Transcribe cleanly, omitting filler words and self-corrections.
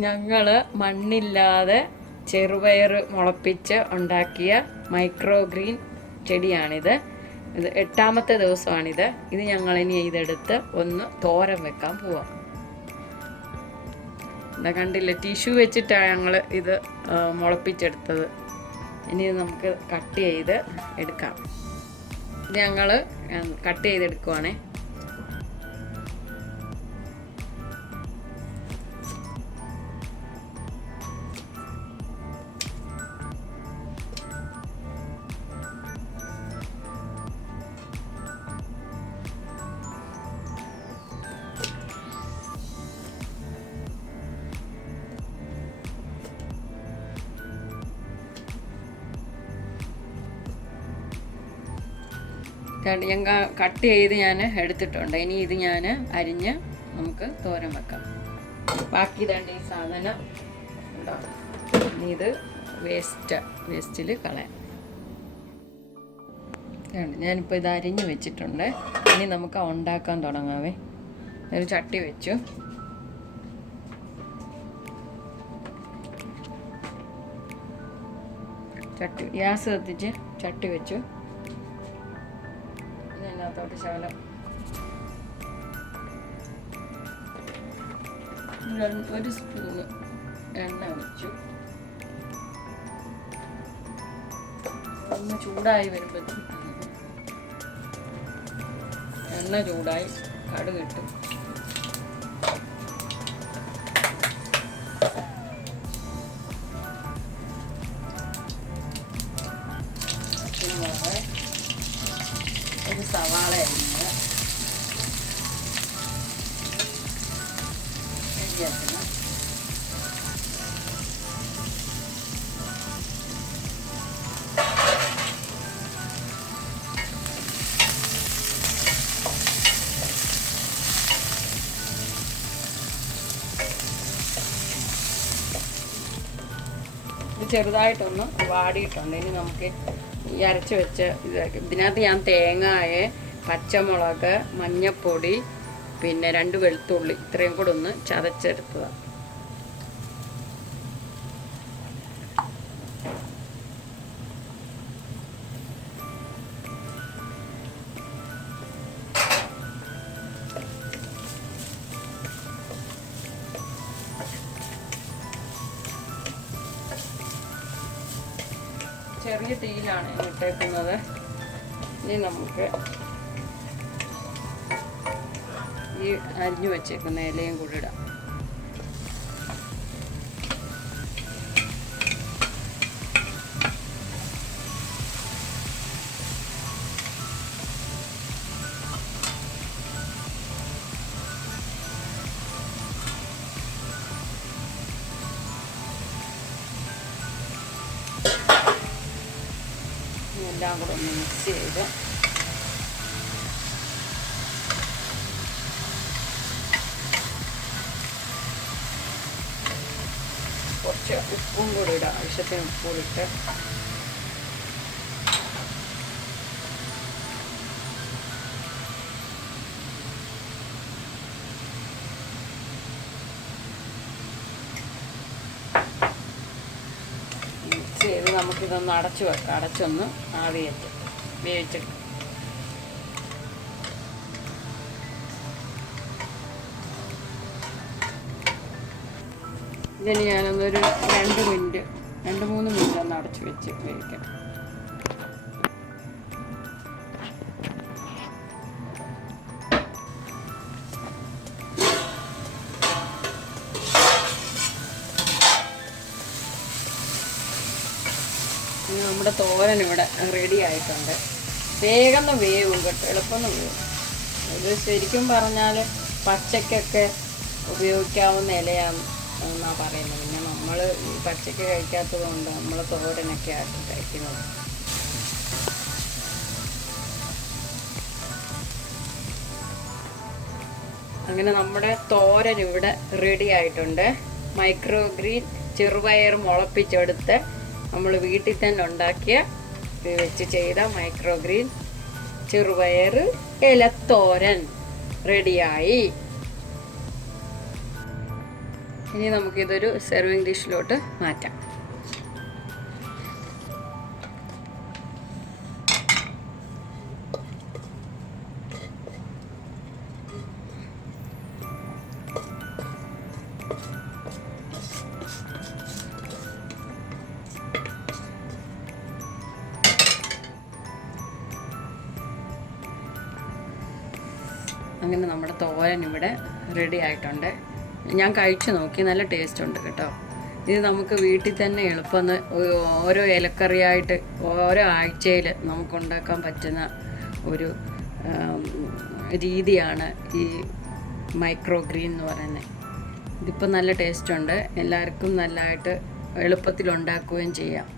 ഞങ്ങൾ മണ്ണില്ലാതെ ചെറുപയർ മുളപ്പിച്ച് ഉണ്ടാക്കിയ മൈക്രോ ഗ്രീൻ ചെടിയാണിത്. ഇത് 8ാമത്തെ ദിവസമാണിത്. ഇത് ഞങ്ങളിനി ഇതെടുത്ത് ഒന്ന് തോരൻ വെക്കാൻ പോവാം. എന്താ കണ്ടില്ലേ, ടിഷ്യൂ വെച്ചിട്ടാണ് ഞങ്ങൾ ഇത് മുളപ്പിച്ചെടുത്തത്. ഇനി നമുക്ക് കട്ട് ചെയ്ത് എടുക്കാം. ഇത് ഞങ്ങൾ കട്ട് ചെയ്തെടുക്കുവാണേ. ഞാൻ കട്ട് ചെയ്ത് ഞാൻ എടുത്തിട്ടുണ്ട്. ഇനി ഇത് ഞാൻ അരിഞ്ഞ് നമുക്ക് തോരൻ വെക്കാം. ബാക്കി ഇതേണ്ട ഈ സാധനം ഉണ്ടാവും. ഇനി ഇത് വേസ്റ്റിൽ കളയാം. ഞാനിപ്പോൾ ഇത് അരിഞ്ഞ് വെച്ചിട്ടുണ്ട്. ഇനി നമുക്ക് ഉണ്ടാക്കാൻ തുടങ്ങാവേ. ഒരു ചട്ടി വെച്ചു. ഗ്യാസ് കത്തിച്ച് ചട്ടി വെച്ചു. അതിനകത്തോട്ട് ശകലം ഒരു സ്പൂണ് എണ്ണ ഒഴിച്ചു. ഒന്ന് ചൂടായി വരുമ്പോഴത്തേക്കും എണ്ണ ചൂടായി കടുക് ഇട്ടു. ഒരു സവാള അരിഞ്ഞ് റെഡിയാക്കണം. ഇത് ചെറുതായിട്ടൊന്ന് വാടിയിട്ടുണ്ട്. ഇനി നമുക്ക് ഈ അരച്ച് വെച്ച് ഇതിനകത്ത് ഞാൻ തേങ്ങായ, പച്ചമുളക്, മഞ്ഞൾപ്പൊടി, പിന്നെ 2 വെളുത്തുള്ളി ഇത്രയും കൂടെ ഒന്ന് ചതച്ചെടുത്തതാണ്. ചെറിയ തീയിലാണ് ഇട്ടേക്കുന്നത്. ഇനി നമുക്ക് ഈ അരിഞ്ഞു വെച്ചേക്കുന്ന ഇലയും കൂടി ഇടാം. എല്ലാം കൂടെ ഒന്ന് മിക്സ് ചെയ്ത് കുറച്ച് ഉപ്പും കൂടി ഇടാം. ആവശ്യത്തിന് ഉപ്പ് കൂടി ഇട്ട് മിക്സ് ചെയ്ത് നമുക്കിതൊന്ന് അടച്ചു വെക്കാം. അടച്ചൊന്ന് ആവിയേറ്റ് വേവിച്ചിട്ട് ഇതിന് ഞാനൊന്നൊരു 2-3 മിനിറ്റ് ഒന്ന് അടച്ചു വെച്ച് വേവിക്കാം. നമ്മുടെ തോരൻ ഇവിടെ റെഡി ആയിട്ടുണ്ട്. വേഗം വേവും കേട്ടോ, എളുപ്പം വേവും. ഇത് ശരിക്കും പറഞ്ഞാൽ പച്ചക്കൊക്കെ ഉപയോഗിക്കാവുന്ന ഇലയാണ് എന്നാണ് പറയുന്നത്. പിന്നെ നമ്മൾ ഈ പച്ചക്ക് കഴിക്കാത്തത് കൊണ്ട് നമ്മൾ തോരനൊക്കെ ആക്കി കഴിക്കുന്നത്. അങ്ങനെ നമ്മുടെ തോരൻ ഇവിടെ റെഡി ആയിട്ടുണ്ട്. മൈക്രോ ഗ്രീൻ ചെറുപയർ മുളപ്പിച്ചെടുത്ത് നമ്മൾ വീട്ടിൽ തന്നെ ഉണ്ടാക്കിയ വെച്ച് ചെയ്ത മൈക്രോ ഗ്രീൻ ചെറുപയർ ഇലത്തോരൻ റെഡിയായി. ഇനി നമുക്കിതൊരു സെർവിങ് ഡിഷിലോട്ട് മാറ്റാം. അങ്ങനെ നമ്മുടെ തോരൻ ഇവിടെ റെഡി ആയിട്ടുണ്ട്. ഞാൻ കഴിച്ചു നോക്കി, നല്ല ടേസ്റ്റ് ഉണ്ട് കേട്ടോ. ഇത് നമുക്ക് വീട്ടിൽ തന്നെ എളുപ്പം ഓരോ ഇലക്കറിയായിട്ട് ഓരോ ആഴ്ചയിൽ നമുക്ക് ഉണ്ടാക്കാൻ പറ്റുന്ന ഒരു രീതിയാണ് ഈ മൈക്രോ ഗ്രീൻ എന്ന് പറയുന്നത്. ഇതിപ്പോൾ നല്ല ടേസ്റ്റ് ഉണ്ട്, എല്ലാവർക്കും നല്ലതായിട്ട് എളുപ്പത്തിൽ ഉണ്ടാക്കുകയും ചെയ്യാം.